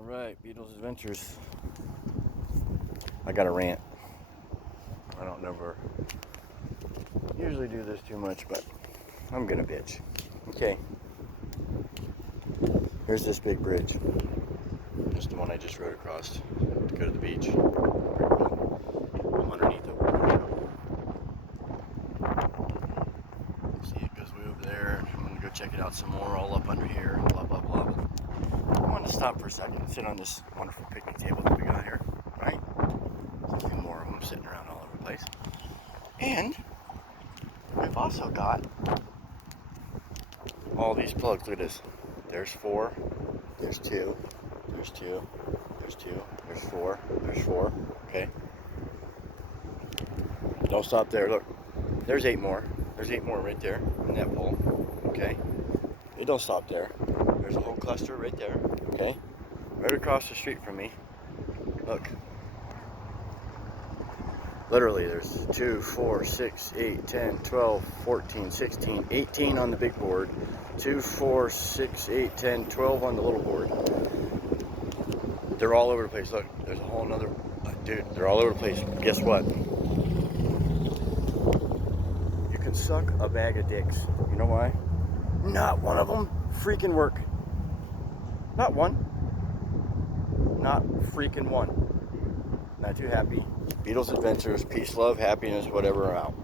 Alright, Beetles Adventures. I got a rant. I don't never usually do this too much, but I'm gonna bitch. Okay. Here's this big bridge. Just the one I just rode across to go to the beach. Pretty cool. I'm underneath it. See, it goes way over there. I'm gonna go check it out some more, all up under here, blah blah blah. I wanted to stop for a second and sit on this wonderful picnic table that we got here, right? There's a few more of them sitting around all over the place. And we've also got all these plugs. Look at this. There's 4, there's 2, there's 2, there's 2, there's 4, there's 4, okay? Don't stop there, look. There's 8 more. There's 8 more right there in that pole, okay? It don't stop there. There's a whole cluster right there, okay? Right across the street from me. Look. Literally, there's 2, 4, 6, 8, 10, 12, 14, 16, 18 on the big board. 2, 4, 6, 8, 10, 12 on the little board. They're all over the place. Look, there's a whole nother... Dude, they're all over the place. Guess what? You can suck a bag of dicks. You know why? Not one of them freaking work. Not one. Not freaking one. Not too happy. Beetles Adventures, peace, love, happiness, whatever, out.